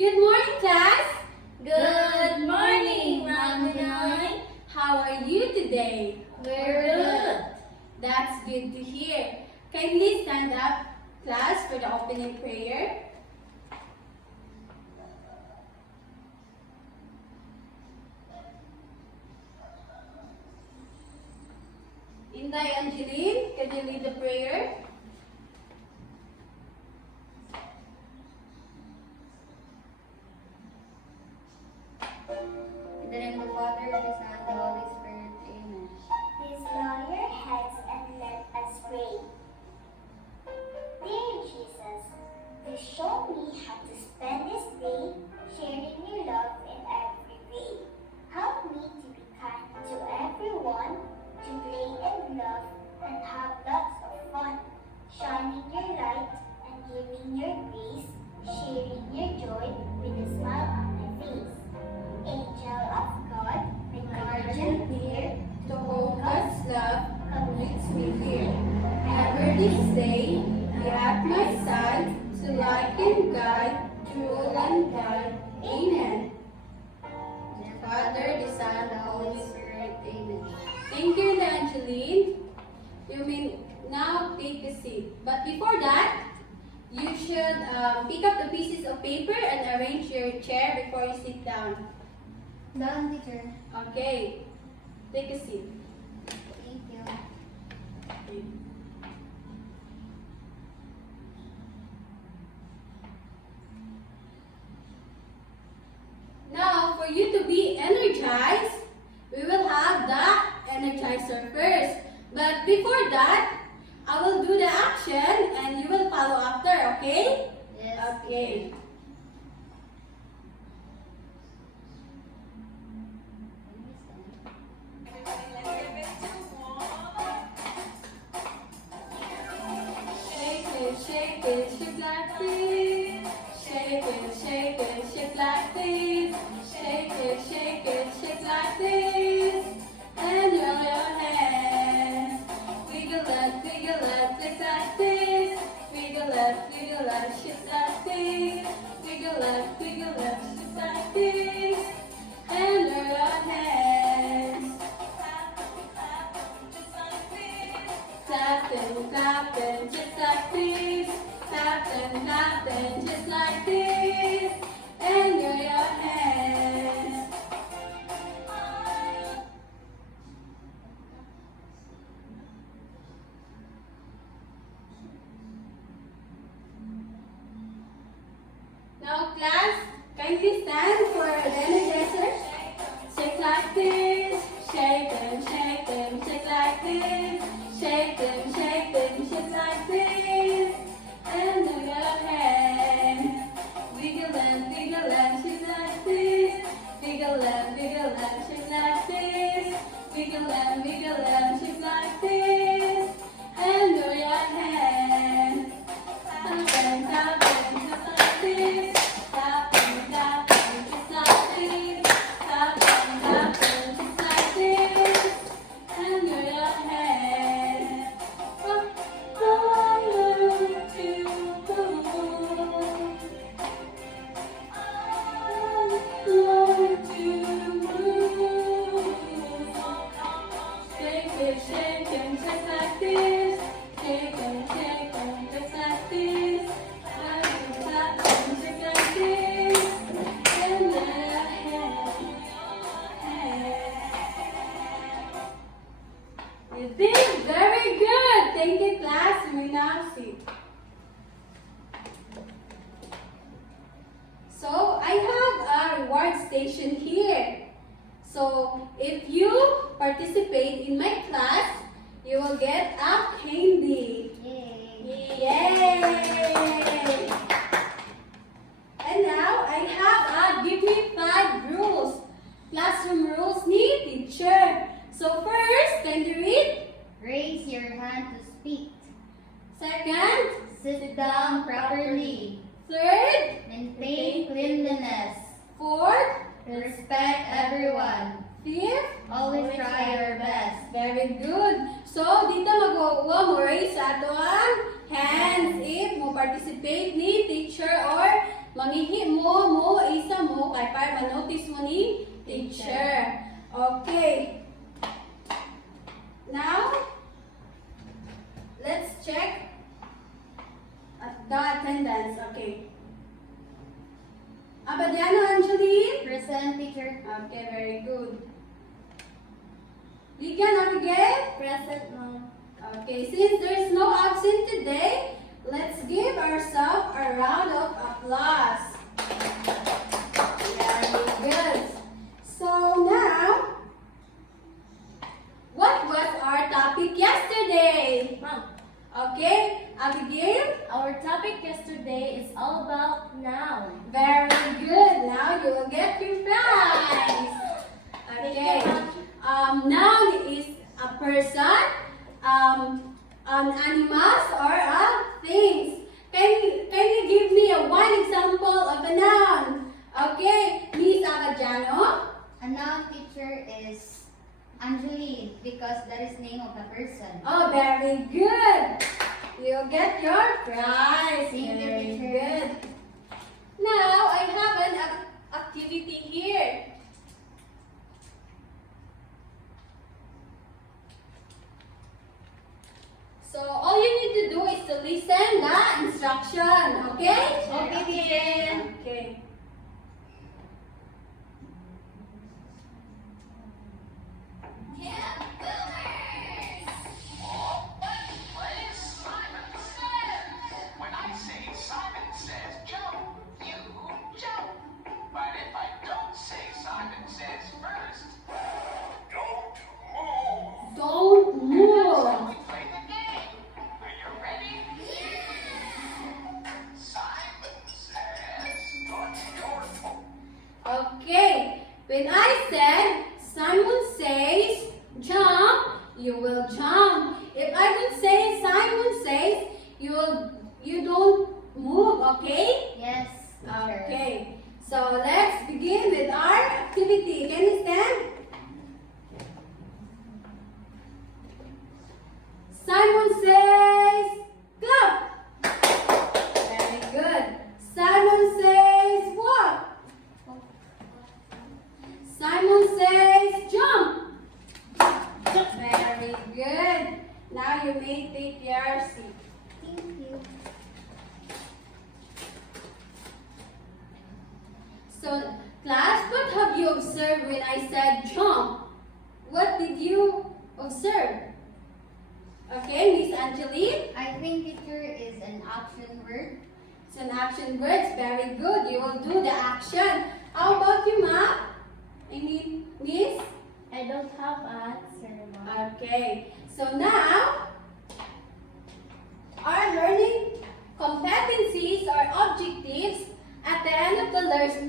Good morning, class! Good morning, Ma'am Pinoy. How are you today? We're good. That's good to hear. Kindly stand up, class, for the opening prayer. Inday Angeline, can you lead the prayer? In the name of the Father, the Son, and the Holy Spirit. Amen. Please bow your heads and let us pray. Dear Jesus, you show me how to spend this day sharing your love in every way. Help me to be kind to everyone, to play and love and have lots of fun, shining your light and giving your grace, sharing your joy with a smile on my face. Angel of God, my guardian dear, To hold God's love come makes me here. Ever this day, be at my side, to light and guide, rule and guide. Amen. In the Father, the Son, and the Holy Spirit. Amen. Thank you, Angeline. You may now take a seat. But before that, you should pick up the pieces of paper and arrange your chair before you sit down. Down, teacher. Okay. Take a seat. Thank you. Now, for you to be energized, we will have the energizer first. But before that, I will do the action and you will follow after, okay? Yes. Okay. Shake it, shake like this. Shake it, shake like this. Shake it, shake like this. And roll your hands. Wiggle up, shake like this. Wiggle up, shake like this. Wiggle up, shake like this. And roll your hands. Clap and just like this. Clap and just like this. And roll your hands. Now class, kindly stand for the energizer. Shake like this. Shake and shake and shake like this. Shake and shake and shake like this. And move your hands. Wiggle and shake like this. Wiggle and shake like this. Wiggle and shake like this. And move your hands. Tap and just like this. Tap and just like this. Tap and just like this. And move your hands. I love to go. I love to move. Shake and shake like this. Shake and just like this. Clap and shake like this. And then you did very good. Thank you, class. You may now sit. So I have a reward station here. So if you participate in my class, you will get a candy. Yay. Yay! And now I have a give me 5 rules. Classroom rules ni teacher. So first, can you read? Raise your hand to speak. Second, Sit down properly. third, Maintain cleanliness. fourth, Respect everyone. fifth, Always try your best. very good. So, dito mag-uwa mo raise sa ato ang hands if mo participate ni teacher or mangihi mo mo kay para ma-notice mo ni teacher. Okay. Now, let's check the attendance. Okay. Abadiano Angeline? Present, teacher. Okay, very good. Ligan Abigail? Present, ma'am. Okay, since there's no absent today, let's give ourselves a round of applause. Very good. So now, what was our topic yesterday? Ma'am, Okay, Abigail? our topic yesterday is all about noun. Very good. Now you will get your prize. Okay. Noun is a person, an animals, or things. Can you give me one example of a noun? Okay, Miss Abadiano. A noun, teacher, is Angeline because that is name of the person. Oh, very good. You get your prize. Thank you, Very teacher. good. Now I have an activity here. So all you need to do is to listen the instruction, okay? Okay, teacher. Okay. When I say Simon says jump, you jump. But if I don't say Simon says first, don't move. Don't move. We play the game. Are you ready? Simon says, what's your fault? Okay. When I said Simon says jump, you will jump. If I don't say Simon says, you don't move, okay? Yes, teacher. Okay. So let's begin with our activity. Can you stand? Simon says clap. Very good. Simon says walk. Simon says jump. Very good. Now you may take your seat. Thank you. So, class, what have you observed when I said jump? What did you observe? Okay, Miss Angeline, I think teacher is an action word. it's an action words. Very good. You will do the action. How about you, ma'am? I mean, Miss? I don't have an answer, ma'am. Okay. So now, our learning competencies or objectives at the end of the lesson,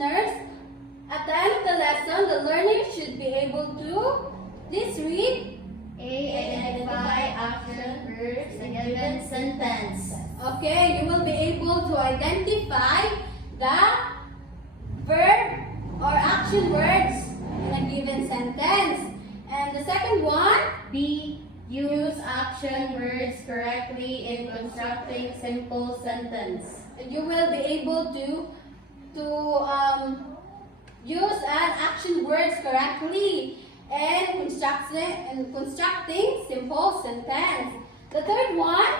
the learner should be able to please read. Identify action verbs in a given sentence. Okay, you will be able to identify the verb or action words in a given sentence. And the second one, B. Use action words correctly in constructing simple sentence. you will be able to use an action words correctly and constructing simple sentence. The third one,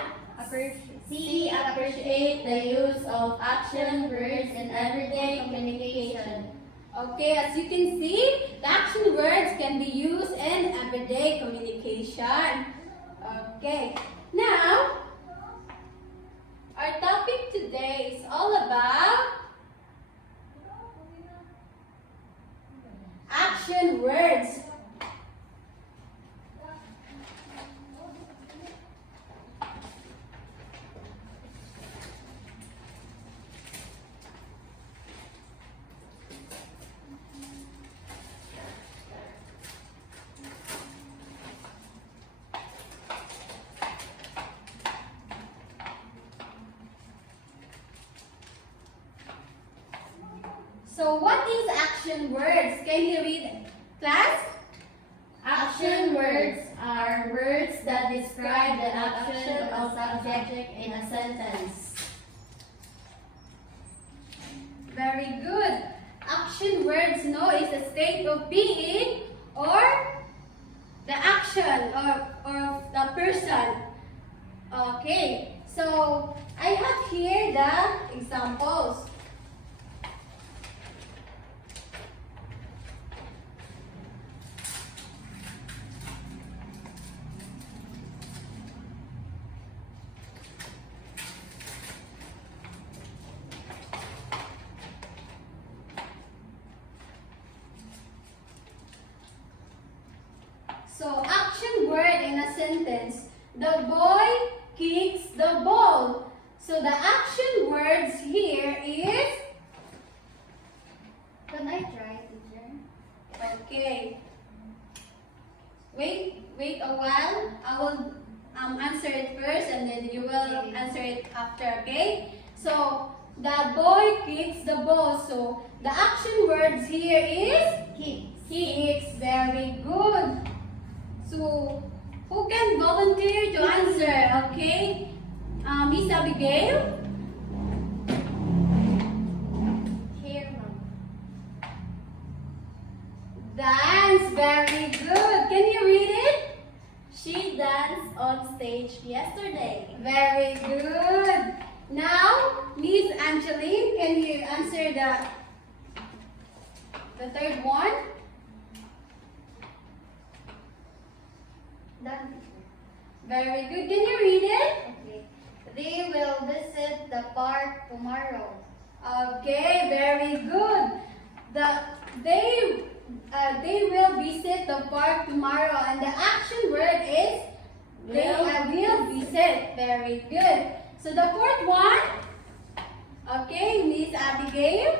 C. Appreciate the use of action words in everyday communication. okay, as you can see, the action words can be used in everyday communication. Okay, now our topic today is all about action words. So what is action words? Can you read, class? Action words are words that describe the action of a subject in a sentence. Very good. Action action words no is a state of being or the action or the person. Okay, so I have here the examples. So, action word in a sentence. The boy kicks the ball. So, the action words here is... Can I try, teacher? Okay. Wait a while. I will answer it first and then you will answer it after, okay? So, the boy kicks the ball. So, the action words here is... Kick. Kicks. Very good. So, who can volunteer to answer? Okay, Miss Abigail. Here, ma'am. Dance. Very good. Can you read it? She danced on stage yesterday. Very good. Now, Miss Angeline, can you answer the third one? Done. Very good. Can you read it? Okay. They will visit the park tomorrow. Okay, very good. They will visit the park tomorrow, and the action word is they will visit. Very good. So the fourth one, okay, Miss Abigail.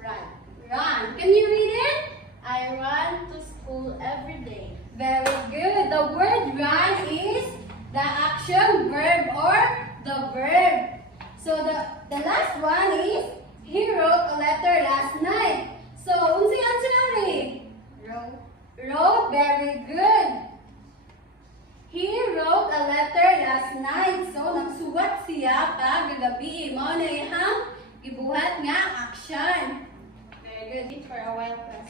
Run. Run. Can you read it? I run to school every day. Very good. The word run is the action verb or the verb. So the last one is he wrote a letter last night. So unsay answer natin? Row. Wrote. Very good. He wrote a letter last night. So nagsuwat siya kagabi. Mao na iyang gibuhat nga action. Very good. Wait for a while, class.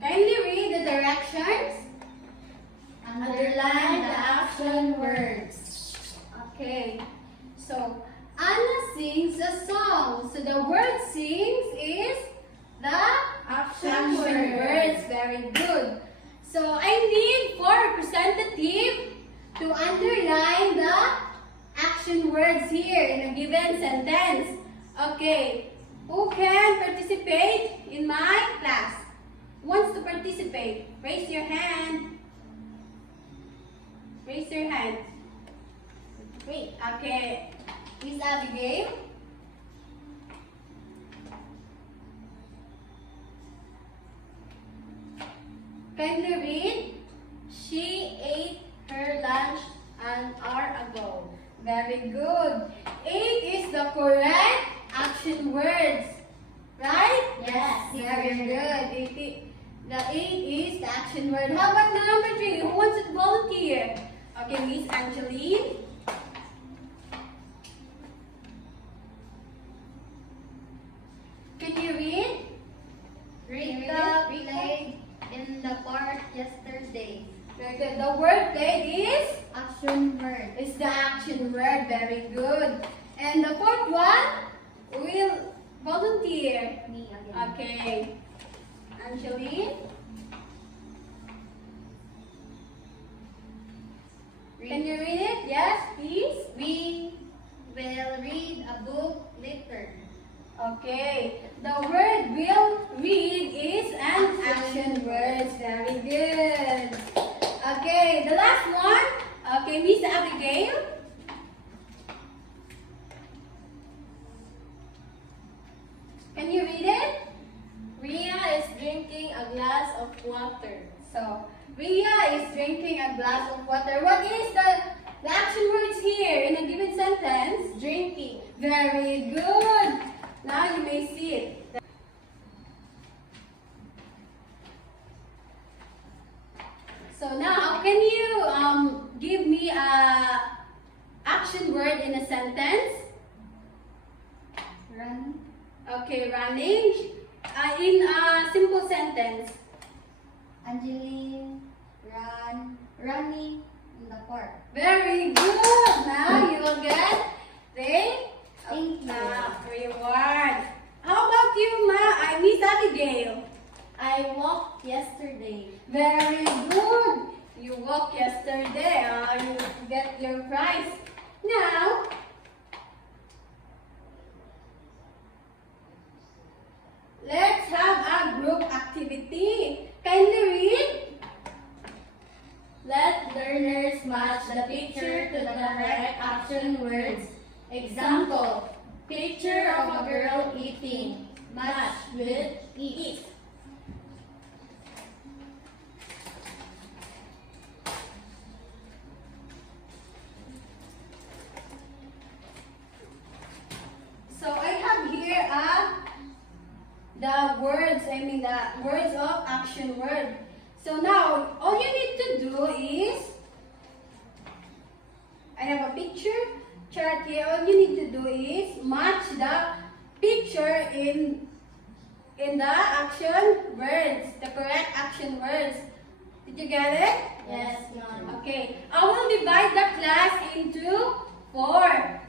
Kindly read the directions. Underline the action words. Okay. So, Anna sings a song. So, the word sings is the Action words. Very good. So, I need 4 representatives to underline the action words here in a given sentence. Okay. Who can participate in my class? Wants to participate? Raise your hand. Raise your hand. Wait. Okay. Miss Abigail. Kindly read. She ate her lunch an hour ago. Very good. Ate is the correct action words. Right? Yes. Very good. The 8 is the action word. How about the number 3? Who wants to volunteer? Okay, Miss Angeline. Can you read? Rita played in the park yesterday. Very good. The word played is? Action word. Is the action word. Very good. And the fourth one will volunteer. Me again. Okay. Angeline. Can you read it? Yes, please. We will read a book later. Okay. The word will read is an action word. Very good. Okay, the last one. Okay, Miss Abigail. Can you read it? Ria is drinking a glass of water. So, Ria is drinking a glass of water. What is the action words here in a given sentence? Drinking. Very good. Now you may see it. Run. Okay, running. In a simple sentence. Angeline running in the park. Very good. Now you will get the Thank you. reward. How about you, Ma? I Miss Abigail. I walked yesterday. Very good. You walked yesterday. You get your prize. Now, let's have a group activity. Kindly read. Let learners match the picture to the correct action words. Example, picture of a girl eating. Match with eat. So I have here the words of action word. So now, all you need to do is, I have a picture chart here. All you need to do is match the picture in the action words, the correct action words. Did you get it? Yes, ma'am. Okay. I will divide the class into 4.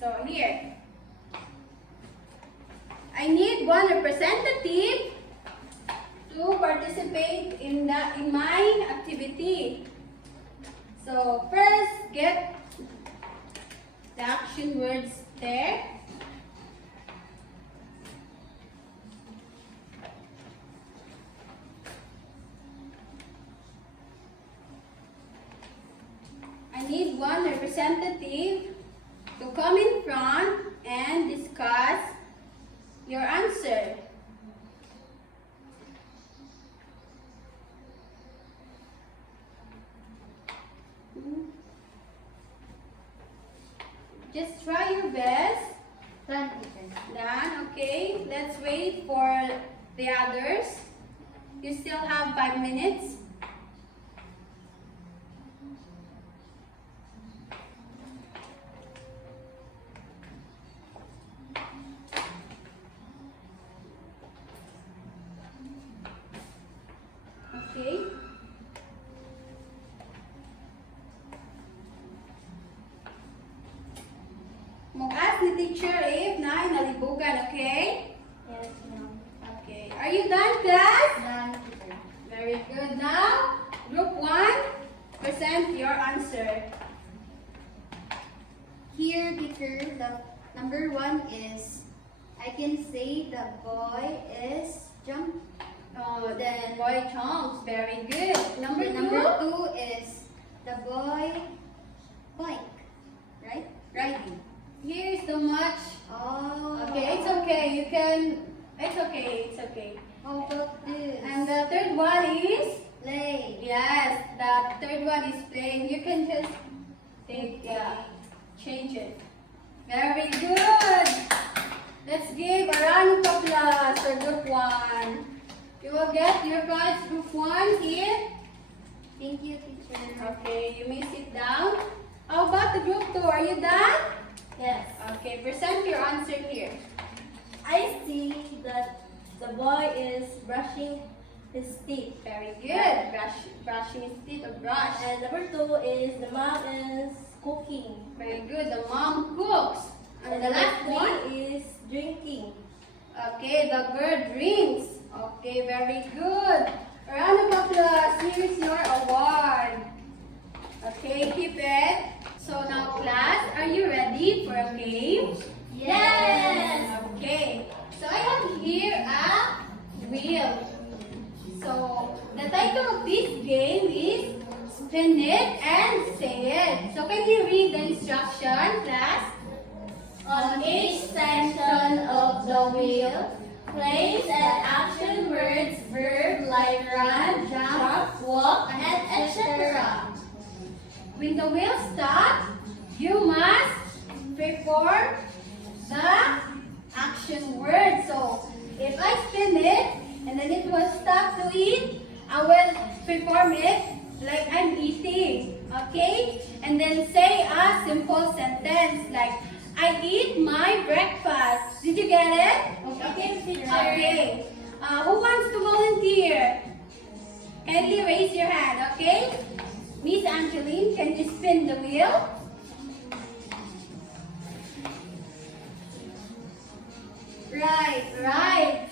So here, I need one representative to participate in my activity. So first, get the action words there. I need one representative to come in front and discuss your answer. Just try your best. Done, teacher. Done, okay. Let's wait for the others. You still have 5 minutes. Okay. Mag-ask ni teacher if nalibugan, okay? Yes, ma'am. Okay. Are you done, class? Done, teacher. Very good. Now, group 1, present your answer. Here, teacher, the number 1 is, I can say the boy is jump. Oh, then boy chomps. Very good. Number 2. Number 2 is the boy bike, right? Riding. Here is the much. Oh. Okay, it's okay. You can. It's okay. It's okay. How about this? And the third one is. Play. Yes, the third one is playing. You can just take change it. Very good. Let's give a round of applause for group 1. You will get your prize, group 1 here. Thank you, teacher. Okay, you may sit down. How about the group 2? Are you done? Yes. Okay, present your answer here. I see that the boy is brushing his teeth. Very good. Brushing his teeth or brush. And number 2 is the mom is cooking. Very good. The mom cooks. And the number last one? 3 is drinking. Okay, the girl drinks. Okay, very good. A round of applause. Here is your award. Okay, keep it. So now class, are you ready for a game? Yes. Okay. So I have here a wheel. So the title of this game is Spin It and Say It. So can you read the instruction, class? On each section of the wheel, place an action words, verb like run, jump, walk, and etc. When the wheel stops, you must perform the action word. So if I spin it and then it will stop to eat, I will perform it like I'm eating. Okay? And then say a simple sentence like, I eat my breakfast. Did you get it? Okay, teacher. Okay. Who wants to volunteer? Kindly raise your hand, okay? Miss Angeline, can you spin the wheel? Right.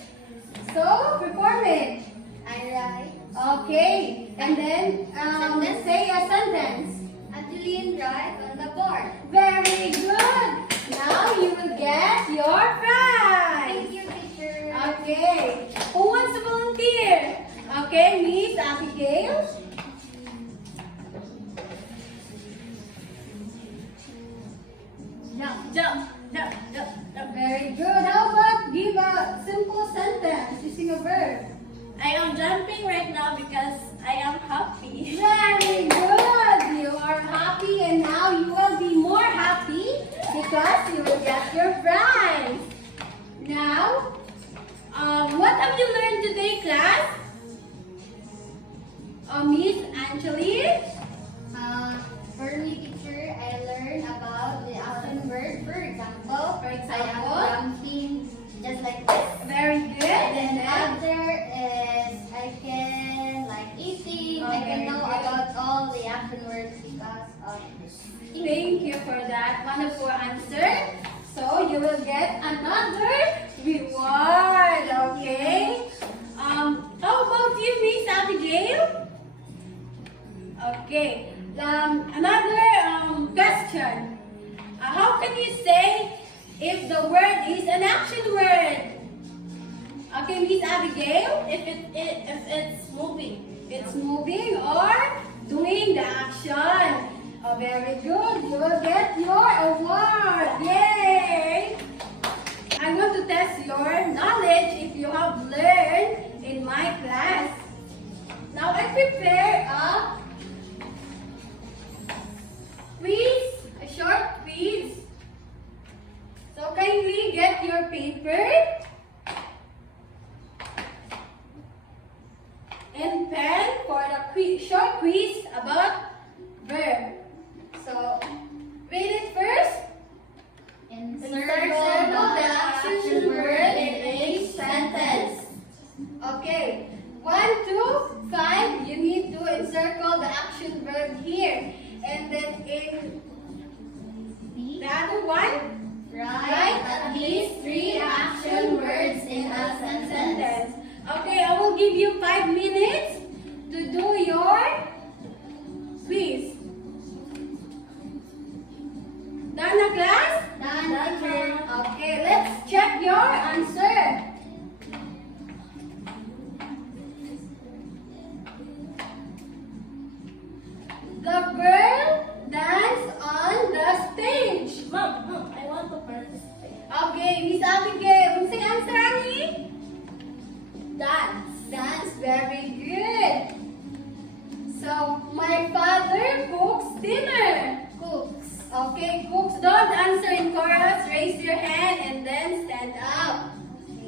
So, perform it. I write. Okay. And then, say a sentence. Adeline write on the board. Very good. Now you will get your prize. Thank you, teacher. Okay. Who wants to volunteer? Okay, Miss Abigail. Jump. Very good. How about give a simple sentence using a verb? I am jumping right now because I am happy. Very good. You are happy and now you will be more happy because you will get your prize. Now, what have you learned today, class? Miss Angeline? For me, teacher, I learned about the action word. For example, For I example? am jumping just like this. Very good. And And other is I can like eating. I Okay, can know good. about all the action words because of thank you for that wonderful answer. So you will get another reward, okay? How about you, Miss Abigail? Okay. Another question. How can you say if the word is an action word? Okay, Miss Abigail, if it's moving. it's moving or doing the action. Oh, very good. You will get your award. Yay! I want to test your knowledge if you have learned in my class. Now I prepare a quiz, a short quiz. So kindly get your paper and pen for the short quiz about verb. So, read it first. Circle the action word in each sentence. Okay. 1, 2, 5. You need to encircle the action verb here. And then in the other one, Write at least 3 action words in a sentence. Okay, I will give you 5 minutes to do your quiz. Done na class? Done, teacher. Okay, let's check your answer. The girl danced on the stage. Mom, I want to participate. Okay, Miss Abigail, unsay answer ani? Dance. Dance, very good. So, my father cooks dinner. Cooks. Okay, cooks, don't answer in chorus. Raise your hand and then stand up.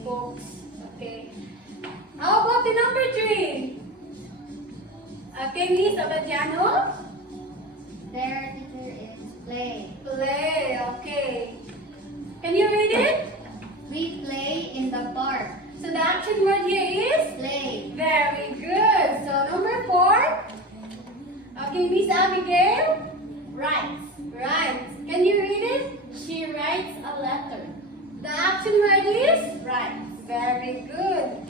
Cooks. Okay. How about the number 3? Okay, Miss Abadiano? Their teacher is play. Play. Okay. Can you read it? We play in the park. So the action word here is? Play. Very good. So number 4. Okay, Miss Abigail? Writes. Right. Can you read it? She writes a letter. The action word is? Writes. Very good.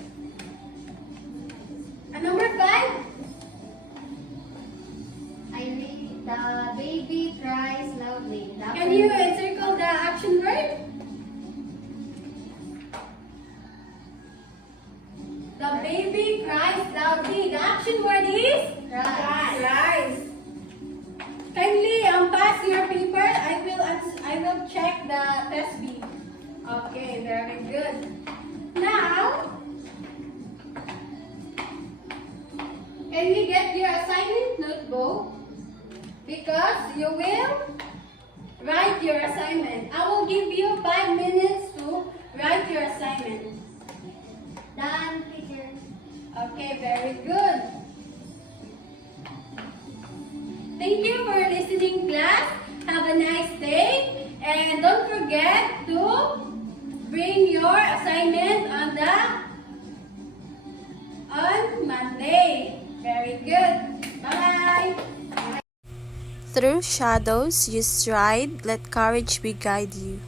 And number 5? I read the baby cries loudly. The Can you encircle the action word? The baby cries loudly. The action word is? Cries. Cries. Kindly pass your paper. I will check the test B. Okay, very good. Now, can we get your assignment notebook? Because you will write your assignment. I will give you 5 minutes to write your assignment. Done, teacher. Okay, very good. Thank you for listening, class. Have a nice day And don't forget to bring your assignment on Monday. Very good. Bye. Through shadows you stride, let courage be guide you.